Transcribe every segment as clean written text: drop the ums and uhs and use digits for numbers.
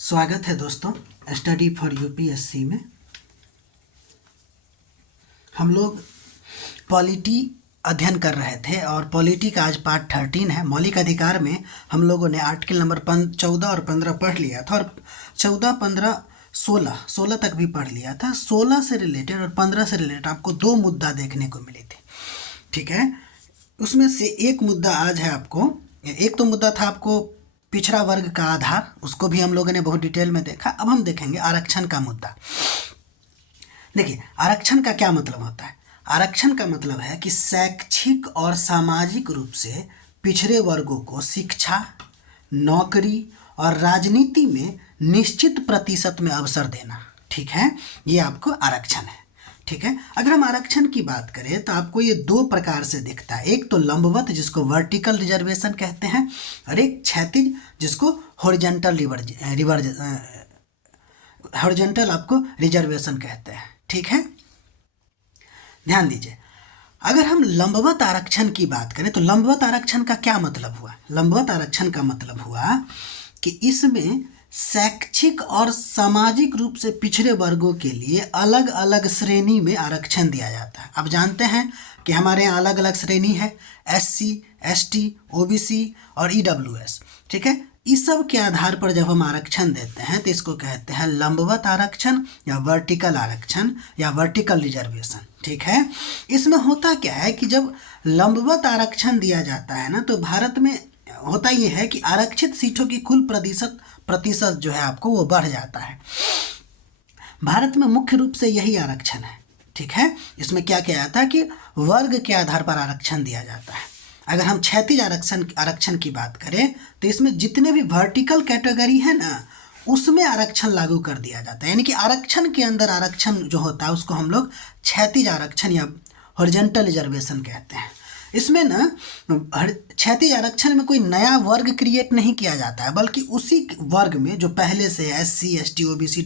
स्वागत है दोस्तों स्टडी फॉर यूपीएससी में। हम लोग पॉलिटी अध्ययन कर रहे थे और पॉलिटी का आज पार्ट 13 है। मौलिक अधिकार में हम लोगों ने आर्टिकल नंबर 14 और 15 पढ़ लिया था और 14, 15, 16 तक भी पढ़ लिया था। 16 से रिलेटेड और 15 से रिलेटेड आपको दो मुद्दा देखने को मिले थे, ठीक है। उसमें से एक मुद्दा आज है आपको, एक तो मुद्दा था आपको पिछड़ा वर्ग का आधार, उसको भी हम लोगों ने बहुत डिटेल में देखा। अब हम देखेंगे आरक्षण का मुद्दा। देखिए, आरक्षण का क्या मतलब होता है। आरक्षण का मतलब है कि शैक्षिक और सामाजिक रूप से पिछड़े वर्गों को शिक्षा, नौकरी और राजनीति में निश्चित प्रतिशत में अवसर देना, ठीक है। ये आपको आरक्षण है, ठीक है। अगर हम आरक्षण की बात करें तो आपको ये दो प्रकार से दिखता है। एक तो लंबवत जिसको वर्टिकल रिजर्वेशन कहते हैं और एक क्षैतिज जिसको हॉरिजॉन्टल हॉरिजॉन्टल आपको रिजर्वेशन कहते हैं, ठीक है। ध्यान दीजिए, अगर हम लंबवत आरक्षण की बात करें तो लंबवत आरक्षण का क्या मतलब हुआ। लंबवत आरक्षण का मतलब हुआ कि इसमें शैक्षिक और सामाजिक रूप से पिछड़े वर्गों के लिए अलग अलग श्रेणी में आरक्षण दिया जाता है। अब जानते हैं कि हमारे यहाँ अलग अलग श्रेणी है, SC, ST, OBC और EWS, ठीक है। इस सब के आधार पर जब हम आरक्षण देते हैं तो इसको कहते हैं लंबवत आरक्षण या वर्टिकल आरक्षण या वर्टिकल रिजर्वेशन, ठीक है। इसमें होता क्या है कि जब लंबवत आरक्षण दिया जाता है ना, तो भारत में होता ये है कि आरक्षित सीटों की कुल प्रतिशत जो है आपको वो बढ़ जाता है। भारत में मुख्य रूप से यही आरक्षण है, ठीक है। इसमें क्या किया जाता है कि वर्ग के आधार पर आरक्षण दिया जाता है। अगर हम क्षैतिज आरक्षण की बात करें तो इसमें जितने भी वर्टिकल कैटेगरी है ना, उसमें आरक्षण लागू कर दिया जाता है। यानी कि आरक्षण के अंदर आरक्षण जो होता है उसको हम लोग क्षैतिज आरक्षण या हॉरिजॉन्टल रिजर्वेशन कहते हैं। इसमें ना क्षैतिज आरक्षण में कोई नया वर्ग क्रिएट नहीं किया जाता है, बल्कि उसी वर्ग में जो पहले से SC, ST, OBC,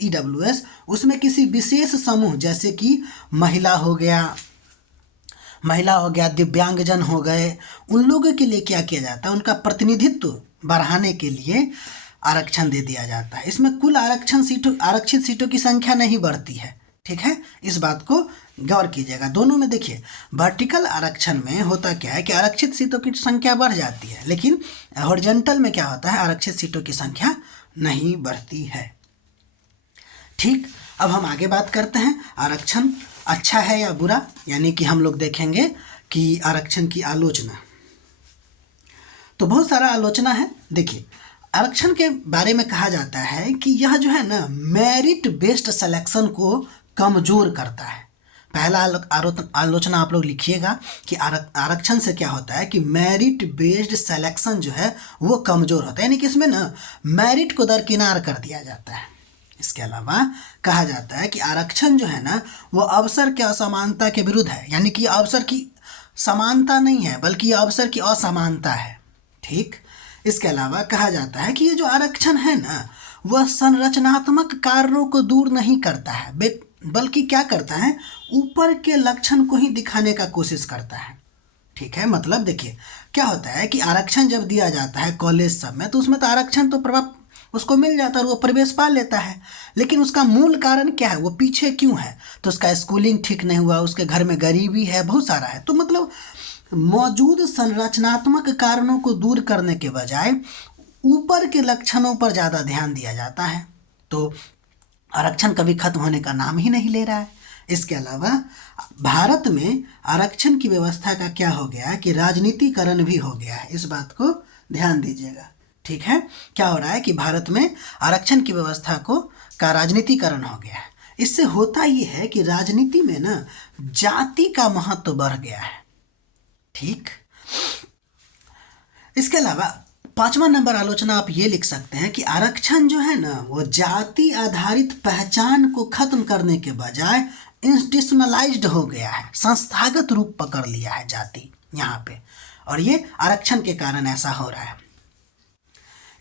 EWS, उसमें किसी विशेष समूह जैसे कि महिला हो गया, दिव्यांगजन हो गए, उन लोगों के लिए क्या किया जाता है, उनका प्रतिनिधित्व बढ़ाने के लिए आरक्षण दे दिया जाता है। इसमें कुल आरक्षित सीटों की संख्या नहीं बढ़ती है, ठीक है। इस बात को गौर कीजिएगा। दोनों में देखिए, वर्टिकल आरक्षण में होता क्या है कि आरक्षित सीटों की संख्या बढ़ जाती है, लेकिन हॉरिजॉन्टल में क्या होता है, आरक्षित सीटों की संख्या नहीं बढ़ती है, ठीक। अब हम आगे बात करते हैं आरक्षण अच्छा है या बुरा, यानी कि हम लोग देखेंगे कि आरक्षण की आलोचना। तो बहुत सारा आलोचना है। देखिए, आरक्षण के बारे में कहा जाता है कि यह जो है ना, मेरिट बेस्ड सिलेक्शन को कमज़ोर करता है। पहला आलोचना आप लोग लिखिएगा कि आरक्षण से क्या होता है कि मेरिट बेस्ड सिलेक्शन जो है वो कमज़ोर होता है, यानी कि इसमें ना मेरिट को दरकिनार कर दिया जाता है। इसके अलावा कहा जाता है कि आरक्षण जो है ना वो अवसर के असमानता के विरुद्ध है, यानी कि अवसर की समानता नहीं है बल्कि अवसर की असमानता है, ठीक। इसके अलावा कहा जाता है कि ये जो आरक्षण है ना वह संरचनात्मक कारणों को दूर नहीं करता है, बल्कि क्या करता है, ऊपर के लक्षण को ही दिखाने का कोशिश करता है, ठीक है। मतलब देखिए क्या होता है कि आरक्षण जब दिया जाता है कॉलेज सब में, तो उसमें तो आरक्षण तो प्रभाव उसको मिल जाता है और वो प्रवेश पा लेता है, लेकिन उसका मूल कारण क्या है, वो पीछे क्यों है, तो उसका स्कूलिंग ठीक नहीं हुआ, उसके घर में गरीबी है, बहुत सारा है। तो मतलब मौजूद संरचनात्मक कारणों को दूर करने के बजाय ऊपर के लक्षणों पर ज़्यादा ध्यान दिया जाता है, तो आरक्षण कभी खत्म होने का नाम ही नहीं ले रहा है। इसके अलावा भारत में आरक्षण की व्यवस्था का क्या हो गया है कि राजनीतिकरण भी हो गया है। इस बात को ध्यान दीजिएगा, ठीक है। क्या हो रहा है कि भारत में आरक्षण की व्यवस्था का राजनीतिकरण हो गया है। इससे होता ये है कि राजनीति में ना जाति का महत्व बढ़ गया है, ठीक। इसके अलावा 5वां नंबर आलोचना आप ये लिख सकते हैं कि आरक्षण जो है ना वो जाति आधारित पहचान को खत्म करने के बजाय इंस्टीट्यूशनलाइज्ड हो गया है, संस्थागत रूप पकड़ लिया है जाति यहाँ पे, और ये आरक्षण के कारण ऐसा हो रहा है।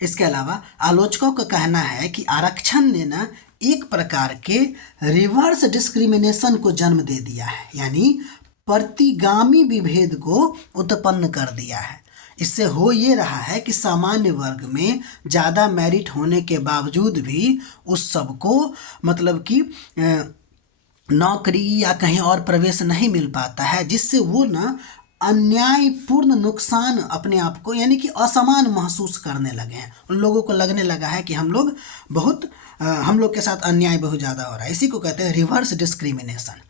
इसके अलावा आलोचकों का कहना है कि आरक्षण ने ना एक प्रकार के रिवर्स डिस्क्रिमिनेशन को जन्म दे दिया है, यानी प्रतिगामी विभेद को उत्पन्न कर दिया है। इससे हो ये रहा है कि सामान्य वर्ग में ज़्यादा मेरिट होने के बावजूद भी उस सबको मतलब कि नौकरी या कहीं और प्रवेश नहीं मिल पाता है, जिससे वो ना अन्यायपूर्ण नुकसान अपने आप को यानी कि असमान महसूस करने लगे हैं। उन लोगों को लगने लगा है कि हम लोग के साथ अन्याय बहुत ज़्यादा हो रहा है। इसी को कहते हैं रिवर्स डिस्क्रिमिनेशन।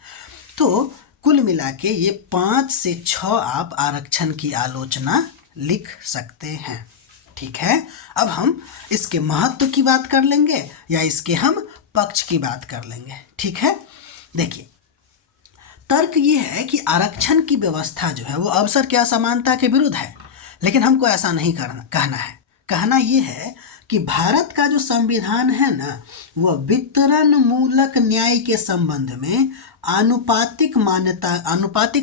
तो कुल मिला के ये 5 से 6 आप आरक्षण की आलोचना लिख सकते हैं। ठीक है, अब हम इसके महत्व की बात कर लेंगे या इसके हम पक्ष की बात कर लेंगे। ठीक है, देखिए तर्क ये है कि आरक्षण की व्यवस्था जो है वो अवसर की असमानता के विरुद्ध है, लेकिन हमको ऐसा नहीं कहना है। कहना ये है कि भारत का जो संविधान है ना, वह वितरण मूलक न्याय के संबंध में आनुपातिक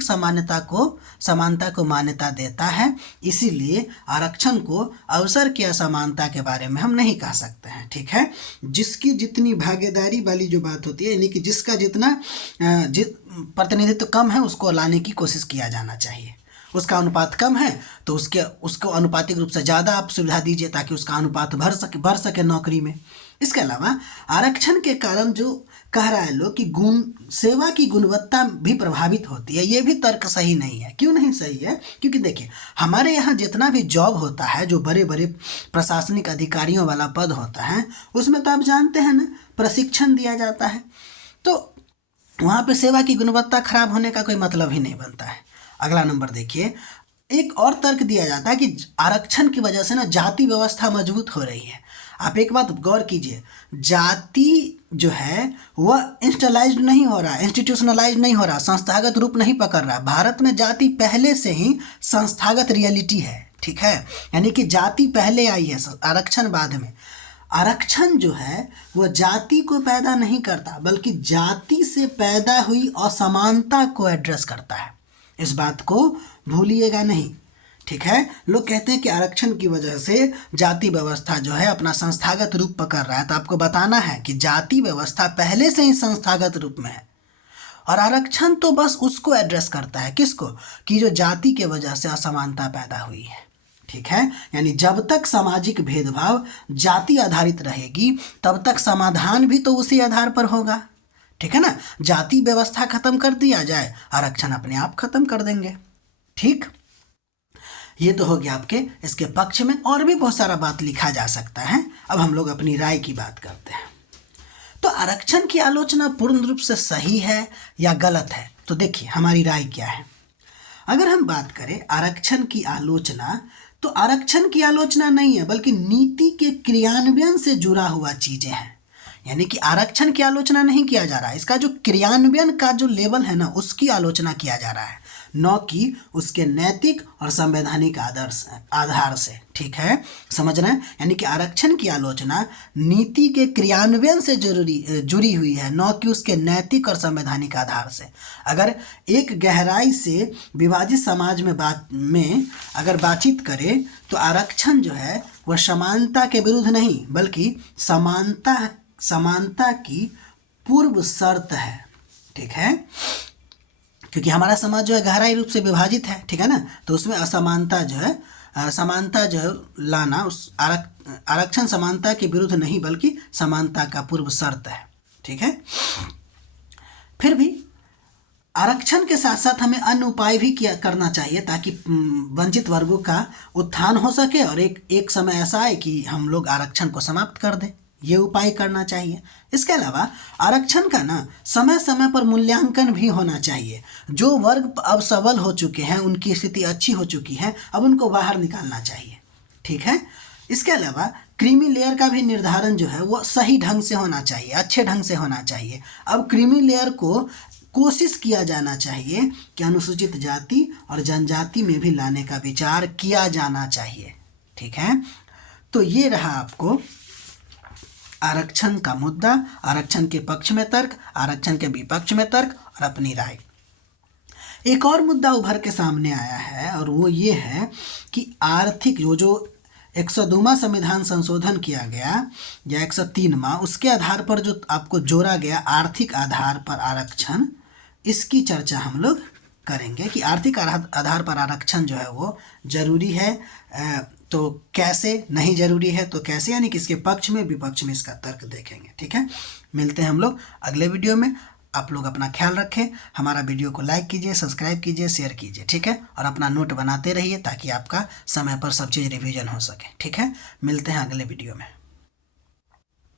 समानता को मान्यता देता है। इसीलिए आरक्षण को अवसर की असमानता के बारे में हम नहीं कह सकते हैं। ठीक है, जिसकी जितनी भागीदारी वाली जो बात होती है, यानी कि जिसका जितना प्रतिनिधित्व कम है उसको लाने की कोशिश किया जाना चाहिए। उसका अनुपात कम है तो उसको अनुपातिक रूप से ज़्यादा आप सुविधा दीजिए ताकि उसका अनुपात बढ़ सके नौकरी में। इसके अलावा आरक्षण के कारण जो कह रहा है लोग कि सेवा की गुणवत्ता भी प्रभावित होती है, ये भी तर्क सही नहीं है। क्यों नहीं सही है? क्योंकि देखिए हमारे यहाँ जितना भी जॉब होता है, जो बड़े बड़े प्रशासनिक अधिकारियों वाला पद होता है, उसमें तो आप जानते हैं ना प्रशिक्षण दिया जाता है, तो वहाँ पे सेवा की गुणवत्ता खराब होने का कोई मतलब ही नहीं बनता है। अगला नंबर देखिए, एक और तर्क दिया जाता है कि आरक्षण की वजह से ना जाति व्यवस्था मजबूत हो रही है। आप एक बात गौर कीजिए, जाति जो है वह इंस्टीट्यूशनलाइज्ड नहीं हो रहा, संस्थागत रूप नहीं पकड़ रहा। भारत में जाति पहले से ही संस्थागत रियलिटी है। ठीक है, यानी कि जाति पहले आई है, आरक्षण बाद में। आरक्षण जो है वह जाति को पैदा नहीं करता, बल्कि जाति से पैदा हुई असमानता को एड्रेस करता है। इस बात को भूलिएगा नहीं। ठीक है, लोग कहते हैं कि आरक्षण की वजह से जाति व्यवस्था जो है अपना संस्थागत रूप पकड़ रहा है, तो आपको बताना है कि जाति व्यवस्था पहले से ही संस्थागत रूप में है और आरक्षण तो बस उसको एड्रेस करता है। किसको? कि जो जाति के वजह से असमानता पैदा हुई है। ठीक है, यानी जब तक सामाजिक भेदभाव जाति आधारित रहेगी तब तक समाधान भी तो उसी आधार पर होगा। ठीक है ना, जाति व्यवस्था खत्म कर दिया जाए, आरक्षण अपने आप खत्म कर देंगे। ठीक, ये तो हो गया आपके इसके पक्ष में, और भी बहुत सारा बात लिखा जा सकता है। अब हम लोग अपनी राय की बात करते हैं। तो आरक्षण की आलोचना पूर्ण रूप से सही है या गलत है? तो देखिए हमारी राय क्या है। अगर हम बात करें आरक्षण की आलोचना, तो आरक्षण की आलोचना नहीं है बल्कि नीति के क्रियान्वयन से जुड़ा हुआ चीज़ें हैं। यानी कि आरक्षण की आलोचना नहीं किया जा रहा है, इसका जो क्रियान्वयन का जो लेवल है ना उसकी आलोचना किया जा रहा है, न कि उसके नैतिक और संवैधानिक आधार से। ठीक है, समझ रहे हैं? यानी कि आरक्षण की आलोचना नीति के क्रियान्वयन से जुड़ी हुई है, न कि उसके नैतिक और संवैधानिक आधार से। अगर एक गहराई से विभाजित समाज में अगर बातचीत करें तो आरक्षण जो है वह समानता के विरुद्ध नहीं बल्कि समानता की पूर्व शर्त है। ठीक है, क्योंकि हमारा समाज जो है गहराई रूप से विभाजित है। ठीक है ना, तो उसमें असमानता जो है समानता जो है लाना, उस आरक्षण समानता के विरुद्ध नहीं बल्कि समानता का पूर्व शर्त है। ठीक है, फिर भी आरक्षण के साथ साथ हमें अन्य उपाय भी करना चाहिए ताकि वंचित वर्गों का उत्थान हो सके और एक समय ऐसा आए कि हम लोग आरक्षण को समाप्त कर दें। ये उपाय करना चाहिए। इसके अलावा आरक्षण का ना समय समय पर मूल्यांकन भी होना चाहिए। जो वर्ग अब सबल हो चुके हैं, उनकी स्थिति अच्छी हो चुकी है, अब उनको बाहर निकालना चाहिए। ठीक है, इसके अलावा क्रीमी लेयर का भी निर्धारण जो है वो सही ढंग से होना चाहिए, अच्छे ढंग से होना चाहिए। अब क्रीमी लेयर को कोशिश किया जाना चाहिए कि अनुसूचित जाति और जनजाति में भी लाने का विचार किया जाना चाहिए। ठीक है, तो ये रहा आपको आरक्षण का मुद्दा, आरक्षण के पक्ष में तर्क, आरक्षण के विपक्ष में तर्क और अपनी राय। एक और मुद्दा उभर के सामने आया है और वो ये है कि आर्थिक जो 102वां संविधान संशोधन किया गया या 103वां, उसके आधार पर जो आपको जोड़ा गया आर्थिक आधार पर आरक्षण, इसकी चर्चा हम लोग करेंगे कि आर्थिक आधार पर आरक्षण जो है वो ज़रूरी है, तो कैसे, नहीं ज़रूरी है तो कैसे, यानी कि इसके पक्ष में विपक्ष में इसका तर्क देखेंगे। ठीक है, मिलते हैं हम लोग अगले वीडियो में। आप लोग अपना ख्याल रखें, हमारा वीडियो को लाइक कीजिए, सब्सक्राइब कीजिए, शेयर कीजिए। ठीक है, और अपना नोट बनाते रहिए ताकि आपका समय पर सब चीज़ रिवीजन हो सके। ठीक है, मिलते हैं अगले वीडियो में।